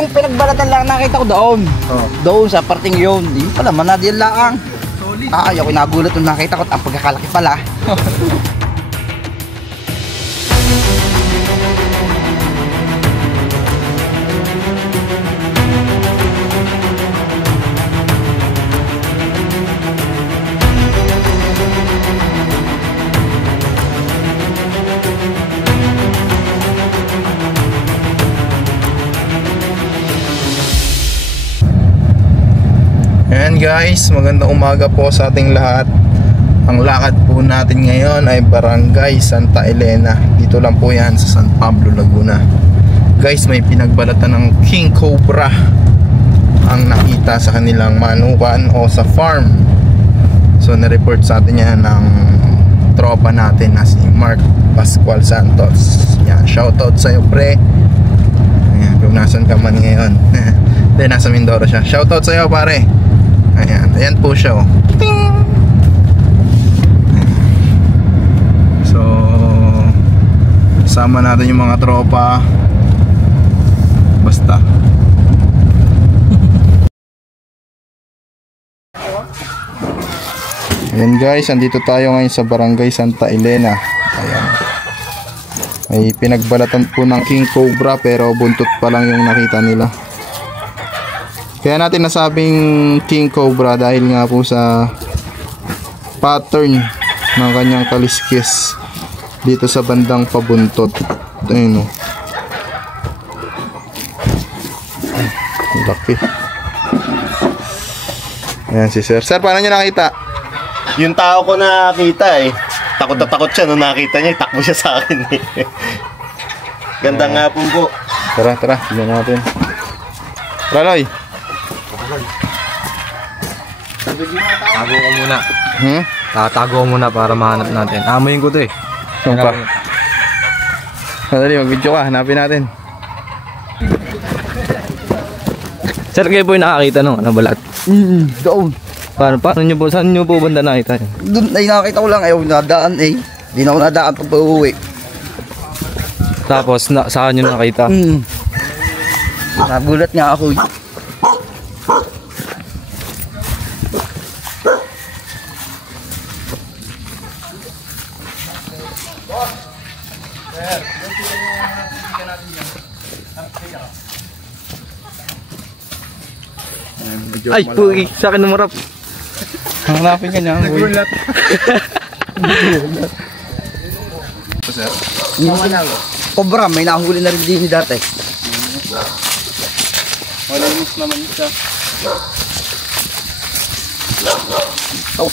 Yung pinagbalatan lang nakita ko doon. Oh. Doon sa parting yun. Di pala, manadyan lang. Ayaw ko nagulat nung nakita ko. Ang pagkakalaki pala. Ayan guys, magandang umaga po sa ating lahat. Ang lakad po natin ngayon ay Barangay Santa Elena. Dito lang po yan sa San Pablo, Laguna. Guys, may pinagbalatan ng King Cobra ang nakita sa kanilang manukan o sa farm. So na-report sa atin yan ng tropa natin na si Mark Pascual Santos. Yan, shoutout sa'yo pre. Ayan, kung nasan ka man ngayon. Hindi, nasa Mindoro siya. Shoutout sa'yo pare. Ayan, ayan po siya oh. Ting! So sama natin yung mga tropa. Basta ayan guys, andito tayo ngayon sa Barangay Santa Elena. Ayan, may pinagbalatan po ng King Cobra pero buntot pa lang yung nakita nila. Kaya natin nasabing King Cobra dahil nga po sa pattern ng kanyang kaliskis dito sa bandang pabuntot. Ayun o. Laki. Ayan si Sir. Sir, paano nyo nakita? Yung tao ko nakita eh. Takot na takot siya nung nakita niya. Takbo siya sa akin eh. Ganda nga po. Tara, tignan natin. Tara, Loy. Tago ko muna. Tatago ko muna para mahanap natin. Amoyin ko to eh. Pa. Dali, mag-video ka. Hanapin natin. Sir, kayo po yung nakakita nung balat? Doon. Paano nyo po? Saan nyo po banda nakita? Doon ay nakita ko lang. Ayaw nadaan eh. Di na ako nadaan pag pauwi. Tapos, saan nyo nakita? Nagulat nga ako. Ay, pugi, sa akin numarap. Hanapin ka niya. Nagulat. Sir? Cobra, may nahuli na rin din dati. Malinis naman siya. Oh.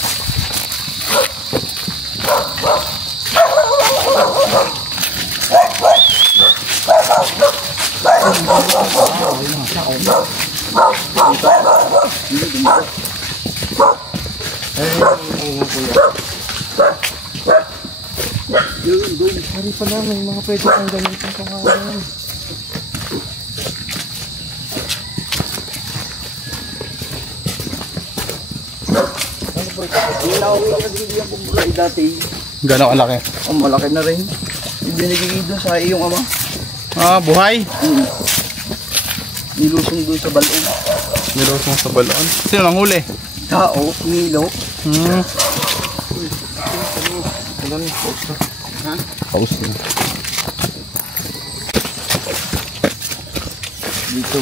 Hari pa lang, may mga pwede kang gamitin sa mga gano'ng kalaki? Oh, malaki na rin. Ibinigay doon sa iyong ama. Ah, buhay? Nilusong doon sa balon. Nilusong sa balon? Sino nang huli? Tao, Milo. Paus na. Dito.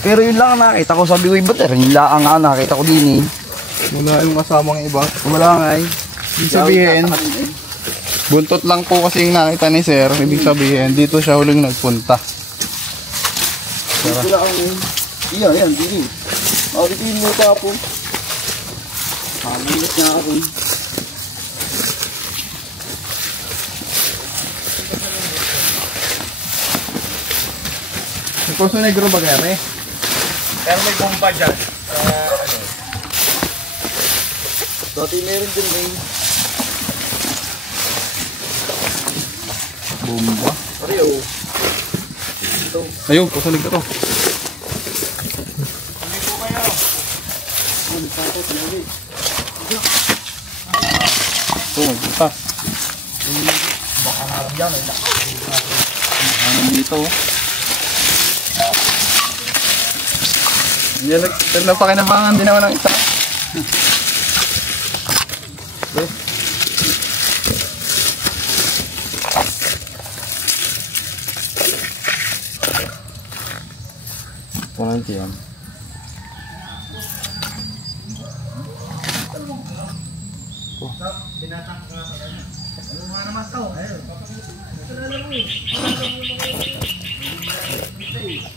Pero yun lang ang nakita ko. Sabi ko, iba yun lang ang nakita ko din eh. Wala yung kasamang iba. Wala nga eh. Ibig sabihin, buntot lang po kasi yung nakita ni Sir. Ibig sabihin, dito siya huling nagpunta. Wala ang yan, dito. Makitin mo pa po. Makilit na ako. Puso negro ba gari? Pero may bomba dyan. Dati meron din eh. Bomba? Ariyo. Ayun, puso negro. Oh, butas. Baka harap yan. Ano dito? Yan, napakinabangan din naman ng isa. Punan yan.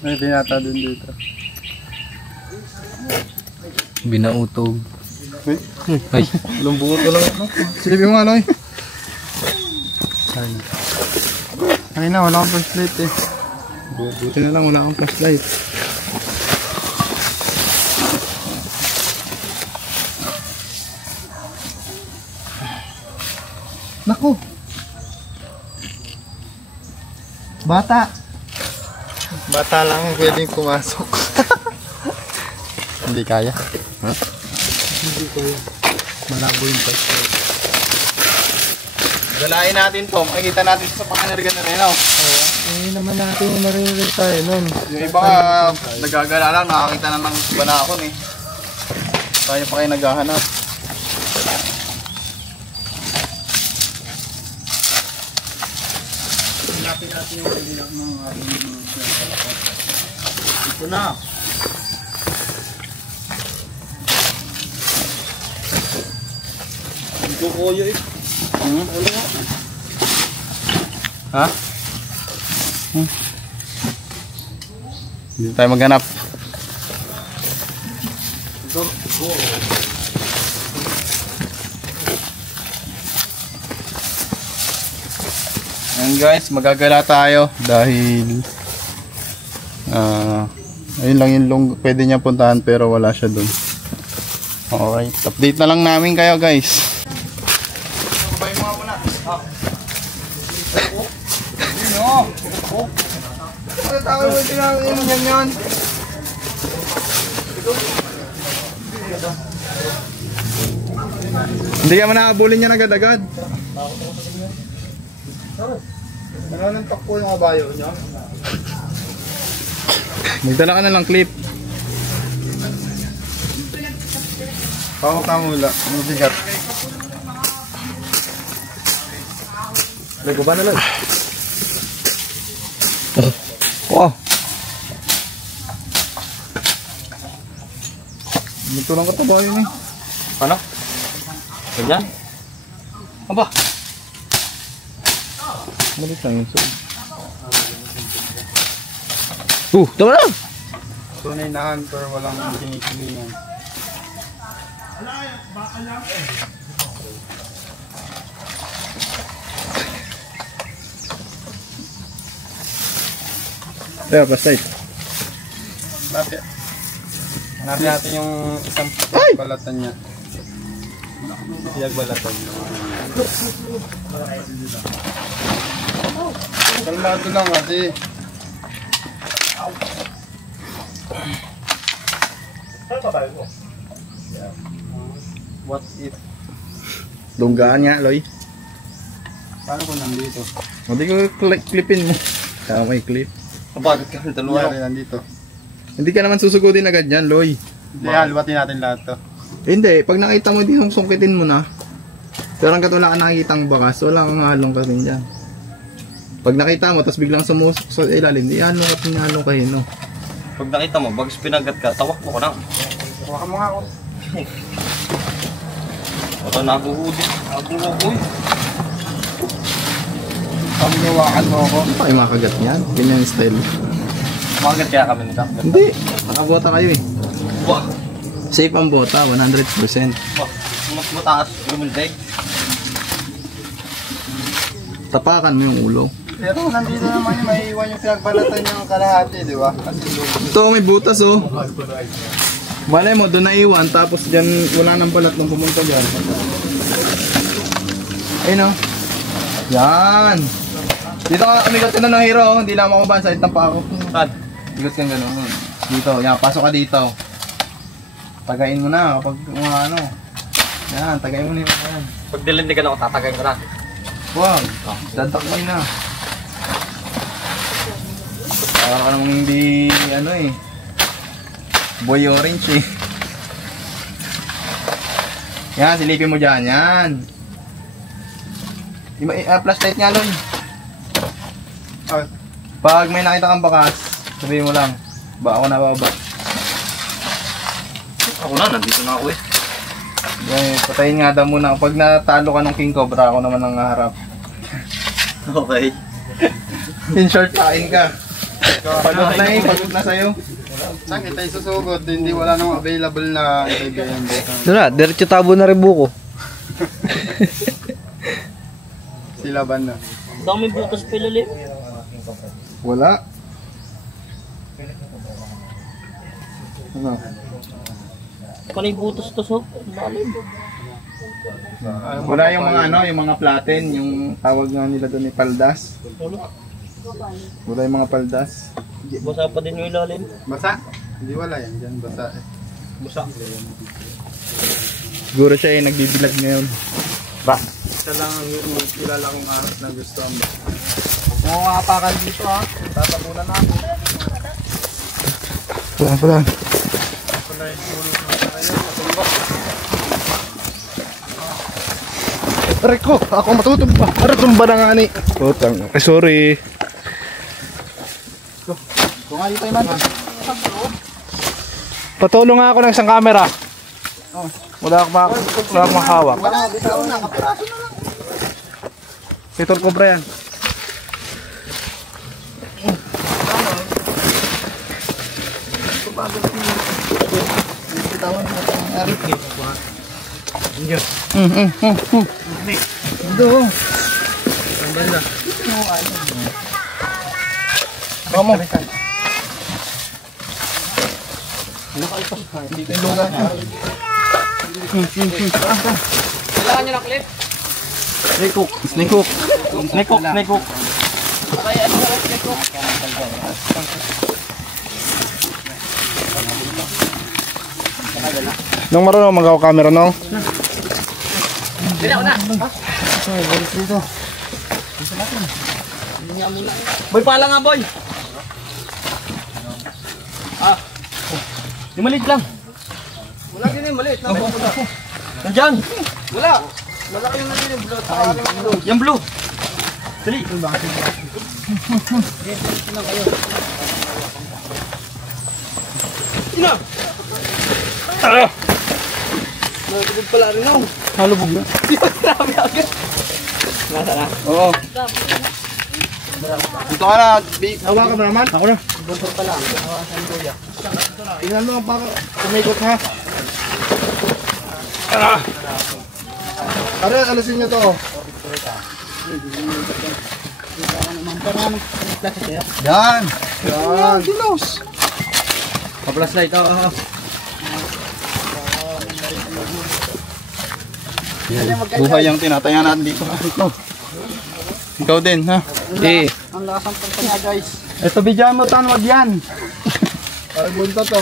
May binata din dito. Binautog. Uy, Ay, lumbuot ko lang. Silipin mo ano eh. Ay na, wala akong flashlight eh. Buti na lang, wala akong flashlight. Naku! Bata! Bata lang ang pwedeng pumasok. Hindi kaya. Ha? Hindi kaya. Malabo yung flashlight. Galain natin to. Makikita natin sa pakanerga na rin. Hindi naman natin yung maririnig tayo nun. Yung iba nagagala lang. Nakakita na ng banakon eh. Tayo pa kayo naghahanap. Hanapin natin yung kailangan ng ating palakot. Ito na. Ito koyo eh. Ha? Dito tayo maghanap. Ayan guys, magagala tayo dahil ayun lang yung pwede niya puntahan pero wala siya dun. Alright, update na lang namin kayo guys. Hindi ka manakabulin niya agad-agad. Nang takpo yung kabayo niya. Magdala ka na lang clip. Pawak ka mula. Mabigat. Lago ba na lang? Wow. Ito lang katabayo niya. Ano? Ganyan? Aba? Malit lang yun. Tama na! Tunay na pero walang kinikilingan. Kaya, basta ito. Hanapin natin yung isang balatan niya. Siyag balatan. Kalmado lang kasi. What if? Dunggaan niya, Loy. Paano kung nandito? Hindi ko clipin mo. Kaya may clip. Bakit ka dalawa? Nandito. Hindi ka naman susugutin agad yan, Loy. Hindi, halwatin natin lahat to. Hindi, pag nakita mo, hindi sungkitin mo na. Pero hanggat wala ka nakikitang bakas, wala kang halong ka rin dyan. Pag nakita mo, tapos biglang sumusok sa ilalim, di halong ka rin halong kayo, no? Pag nakita mo, bagus pinagat ka, tawak mo ko na. Tawakan mo nga ako. Baka naguhudin. Naguhukoy. Pagnawakan mo ako. Ano pa kayo makagat niyan? Ganyan yung style. Magat kaya kami nito. Hindi, nakabota kayo eh. Wah! Safe ang bota, 100%. Wah! Mas mataas lumundag. Tapakan mo yung ulo. Pero nandito naman yung maiiwan yung pinagbalatan yung kalahati, di ba? Kasi Ito, may butas oh. Malay mo, doon naiwan, tapos dyan wala nang balat nung pumunta dyan. Ayun oh. Yan. Dito ka, umigot ka na ng hero, oh. Hindi lang ako ba, sahit ng pako. Saan? Igot kang gano'n. Dito, yan, pasok ka dito. Tagayin mo na kapag ano. Yan, tagayin mo na yan. Pag dilindigan ako, tatagayin ko na. Wag, dadakbay na. Para ka namang hindi, ano eh. Boy orange eh. Yan, silipin mo dyan. Yan. Flashlight nga, Loy. Pag may nakita kang bakas, sabihin mo lang. Ba ako nababa. Ako na, nandito na ako eh. Yan, patayin nga daw muna. Pag natalo ka ng King Cobra, ako naman ang harap. Okay. In short, kain ka. Pagod na eh, pagod na sa'yo. Saan kita isusugod? Hindi wala nang available na IBM. Doon na, diretso tabo na rin buko. Sila ba na? Dami butas pilalim. Wala. Ano? Panay butas to so. Lalim. Wala yung mga ano, yung mga platen, yung tawag nga nila doon ni paldas. Wala yung mga paldas. Basa pa din yung ilalim. Basa? Hindi wala yan dyan. Basa eh. Basa. Siguro siya yung nagbibilag ngayon. Ba? Isa lang ang kilala kong arat na gusto ang Huwag mo kapakan dito ha. Tatapunan na ako. Pelan. Aray ko, ako matutumba. Aray, tumba na nga ni. Putang. Sorry. Kung nga dito man. Patulong nga ako ng isang camera. Wala akong makahawak. Wala, bitaw na. Kapiraso na lang. Pitol Cobra yan. Bitawan mo ito nangyari. Ito. Kamu. Dito yung lugar. Kailangan nyo ng clip. Snake hook. Snake hook. Nung marunong mag-camera nung. Bila ko na. Boy, pala nga boy. Yung maliit lang. Wala din yung maliit. Nandyan. Wala. Malaki na din yung blue. Yung blue. Dali. Ina. Nagtugod pala rin ako. Halubog na. Grabe agad. Nasa na? Oo. Dito ka na. Hawakan mo naman. Ako na. Buntot pa lang. Hawasan ko ya. Tingnan mo ang baka. Umikot ha. Are, alisin nyo to. Yan. Yan. Dinos. Pa-flashlight. Oo. Buhay yung tinatayan natin dito. Ikaw din, ha? Eh. Ang lakas ng pagka niya, guys. Ito bigyan mo tan, wag yan. Ay, bunta to.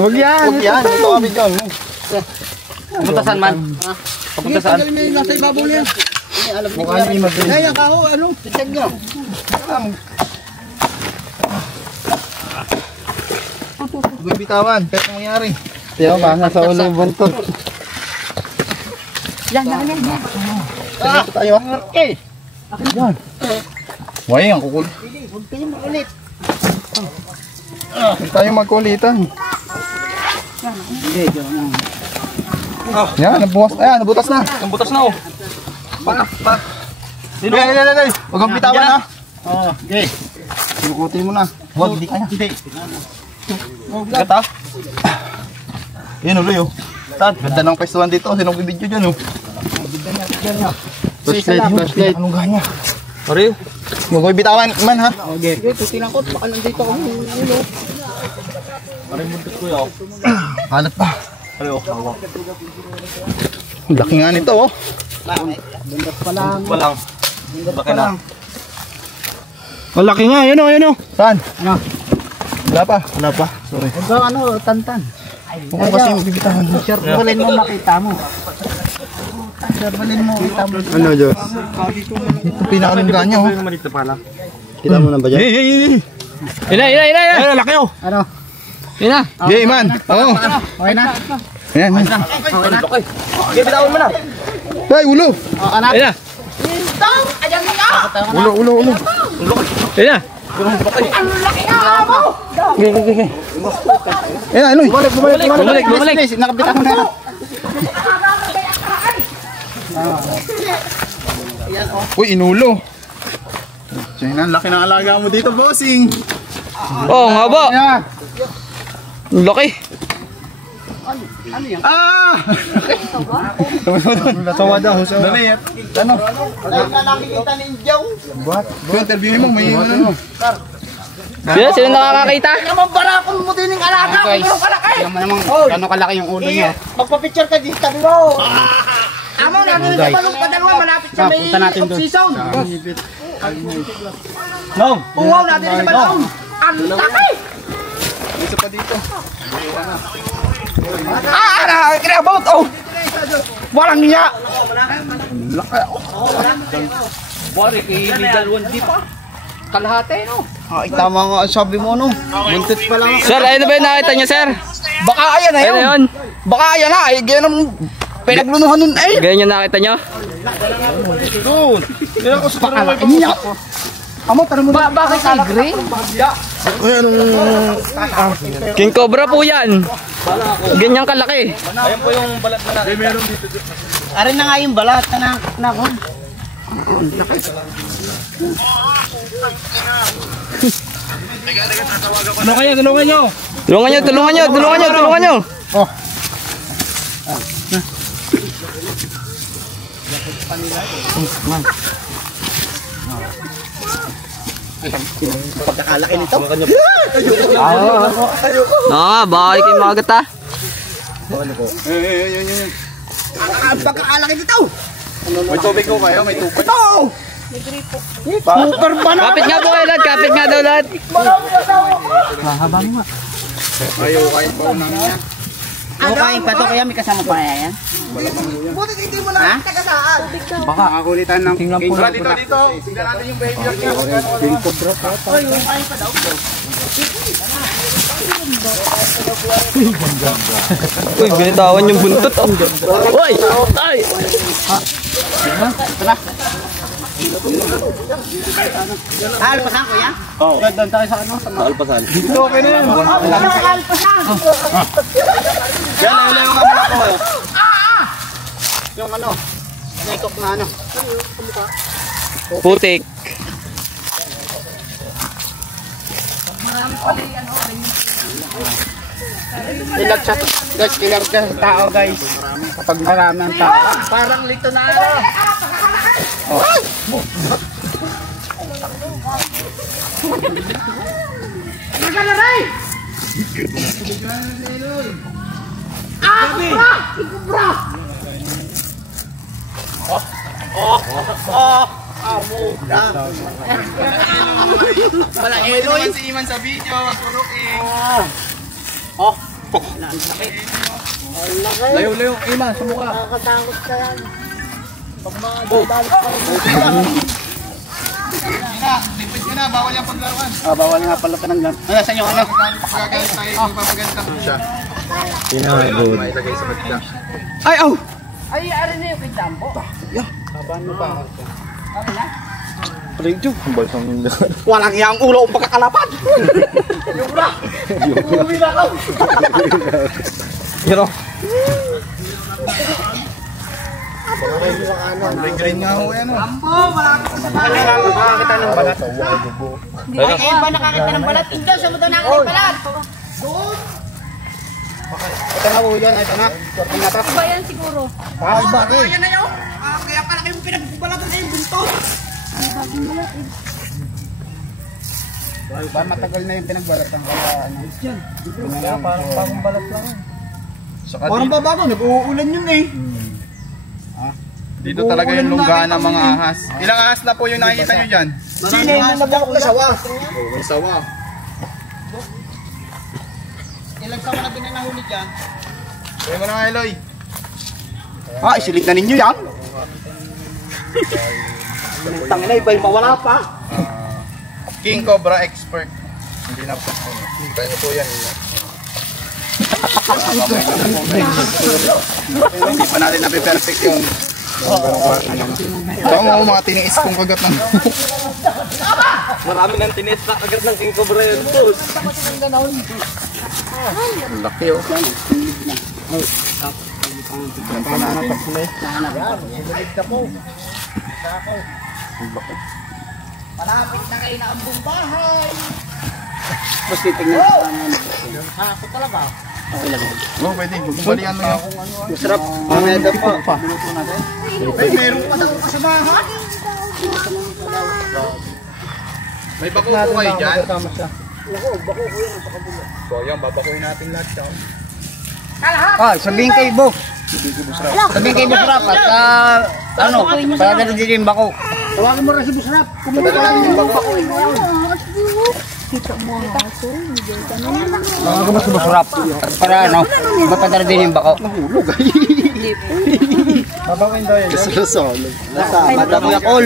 Wag yan. Huwag yan. Ito kami dyan. Puputasan man. Puputasan. Nasa ibabaw niya. Mukha niya mag-rin. Kaya ka ho, ano? Check nyo. Huwag bitawan. Pero mangyari. Tiyo ba, nasa ulo buntot. Yan. Ito tayo, ha? Okay. Yan. Why, ang kukul. Huwag kayo makulit. Huwag tayo magkulitan. Yan, nabukas. Ayan, nabutas na. Ang butas na oh. Sino? Huwag kang bitawan, ha? Oo, okay. Sukutin mo na. Huwag, hindi kaya. Hindi. Gata. Yan uloy, oh. Ganda ng pestuhan dito. Sinong bibidyo dyan, oh. Flashlight. Anong ganya? Sorry. Huwag kang bitawan man, ha? Okay. Tutilang ko. Baka nandito ako. Hanap pa. Laki nga nito, oh. Walang. Laki na. Ang laki nga, yun o, yun o. Saan? Wala pa. Sorry. Huwag ano, tantan. Oo, kasi bibitawan. Sure, balin mo makita mo. Sure, balin mo makita mo. Ano, Diyos? Ito pinakanong ganya, oh. Malito pala. Kita mo na ba dyan? Ina! Ay, laki o. Ano? Yun na. Gay man. Oo. Okay na. Ayan. Okay na. Sige, bitawan mo na. Ay, ulo. Anak. Yun na. Ulo. Yun na. Ayan, Aloy. Bumalik. Nakabitan ko na. Uy, inulo. Diyan na, laki ng alaga mo dito, bossing. Oh, ang haba. Ang laki. Ah! Natawa daw. Dali, ano? Kung interviewin mo, may ano. Sino nakakakita? Guys, tingnan mo naman gano'ng kalaki yung ulo niya. Magpa-picture ka dito, tabi mo. Amo na, Ano, nandun guys? sa balong padalwa, malapit sa may Punta natin doon. off-season. No. Puwaw natin sa balong. Ang laki! Isa pa dito. Kinabot, oh! Walang niya! Kalahati, no? Ay, tama nga ang sabi mo, no? Buntot pa lang. Sir, ayun na ba yung nakita niyo, sir? Baka ayan na Ayun na yun. Baka ayan na, ay ganyan ang pinaglunuhan nun, eh. Ganyan yung nakita niyo? Pakalaki niya. Amo, tara mo na. Bakit tigre? King Cobra po yan. Ganyang kalaki. Arin na nga yung balat na nakon. Tulungan nyo. Pagkakalaki nito. Baka kayo magat ha. Pagkakalaki nito. May tubig ko kayo, may tubig. Ito! Super banana! Kapit nga po kayo lahat, kapit nga daw lahat. Kain pa to, kaya may kasama pa yan. Buti hindi mo lang tagasaan. Baka akulitan ng tingnan po. Dito. Tingnan natin yung behavior niya. Uy, binitawan yung buntot oh. Uy! Ay! Alpasan ko yan? Doon tayo sa ano? Dito, okay na yan. Alpasan! Yan, ayun yung camera ko. Yung ano? Naikok na ano? Putik. Ilag siya. Guys, ilag siya sa tao, guys. Kapag marami ang tao. Parang lito na ano. Nagalaray! Kubra! Kubra! Ito naman si Iman sa video. Kurukin. Layo, Iman, sa mukha. Nakakatakot ka yan. Lipid ko na, bawal yung paglaruan. Bawal nga pala ka ng gan. Ano, sa inyo ano? Gagawin tayo, magpapaganda ko siya. Ay, oh! Ay, ari na yung kitambo. Walang iyang ulo ang pagkakalapan. Uwi na ka. Pero, Green nga ho yan. Nakakita ng balat. Ay, ayun ba nakakita ng balat? Ito, sa muto nakakita ng balat. Ito na po yan, ito na. Ito na. Ba yan siguro? Bakit? Yan na yun. Kaya pala kayo pinagbalatan na yung bunto. Ba matagal na yung pinagbalatan kaya ano. Yan. Parang balat lang. Parang babago, nag-uulan yun eh. Dito talaga yung lunggahan ng mga ahas. Ilang ahas na po yung nakikita nyo dyan? Sino yung nabak na sawa? May sawa. Ilang sawa na din na nahuli dyan? Kaya mo na nga, Eloy. Isilig na ninyo yan. Tangina, iba'y mawala pa. King Cobra Expert. Hindi na po. Kaya po yan. Hindi pa natin napiperfect yung ito mo mga tiniis kong kagat ng Marami nang tinis na agad ng king cobra yun, boss. laki oh. Malapit na kayo na ang buong bahay. Tapos titignan ko naman. Ako talaga. Oh, pwede. Balikan mo yun. Masarap. Mamaya daw po. May meron pa daw kasamahan. May bako po kayo dyan. So yan, babakuin natin lahat siya. Ah, sabihin kay Bo. Sabihin kay Busrap at para din bako. Tawagin mo rin si Busrap. Padala natin yung bako. Tawagin mo si Busrap para mapadala din yung bako. Babakuin daw yan. Nasa madamo yakol.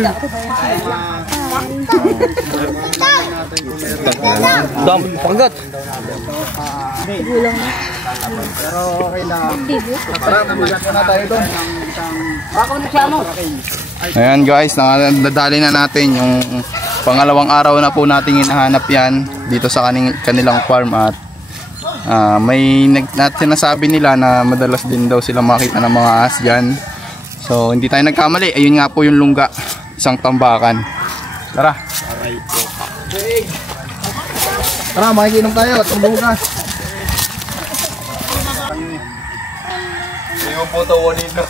Dam, pagkat. Pero okay lang. Para mamulat na tayo doon. Bako na siya mo. Ayan guys, nadali na natin yung pangalawang araw na po nating hinahanap yan dito sa kanilang farm at may sinasabi nila na madalas din daw sila makita ng mga ahas dyan. So hindi tayo nagkamali, ayun nga po yung lungga, isang tambakan. Tara! Tara, makikinom tayo at bukas. Yung photo walling ko.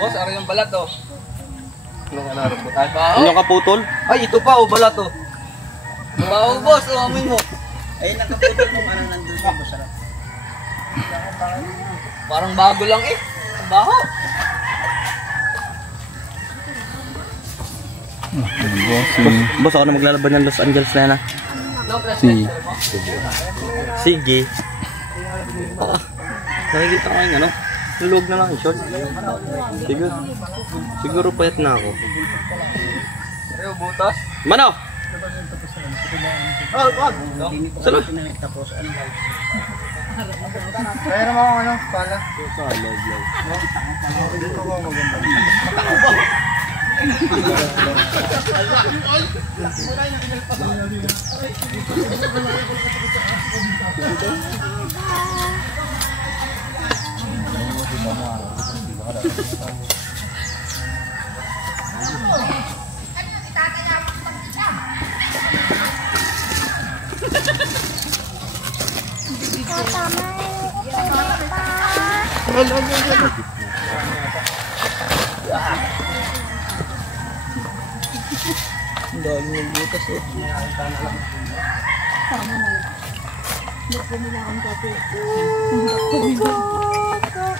Boss, ari yung balat oh. Ano ka putol? Ay, ito pa oh, balat oh. Wow, boss, oh, amin mo. Ay, nakaputol mo parang nandun sa Busrap. Parang bago lang eh. Ang baho. Boss, ako na maglalaban ng Los Angeles na yan ah. Sige. Nakikita ko yung ano. Lulog na lang yung short. Siguro payat na ako. Ayo, butas. Mano! Saan? Kaya naman ako ano, pala.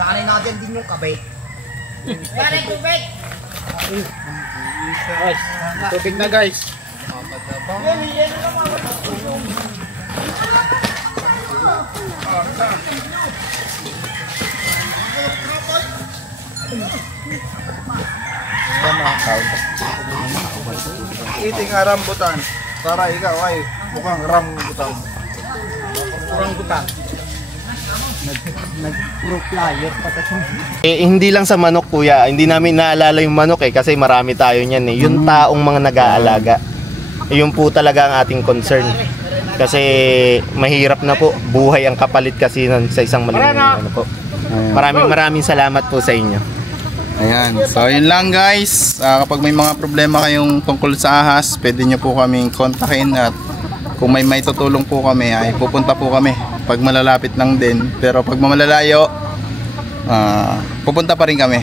Sakanin natin din yung kabe. Tubig na guys. Eating a rambutan. Para ikaw ay mukhang rambutan. Rambutan. Nag-pro flyer pa kasi. Hindi lang sa manok kuya, hindi namin naalala yung manok kasi marami tayo niyan eh. Yung taong mga nag-aalaga. Yun po talaga ang ating concern. Kasi mahirap na po, buhay ang kapalit kasi sa isang maliit ano po. Maraming salamat po sa inyo. Ayan, so yun lang guys. Kapag may mga problema kayong tungkol sa ahas, pwede nyo po kaming kontakin at kung may tutulong po kami ay pupunta po kami pag malalapit lang din, pero pag malalayo pupunta pa rin kami.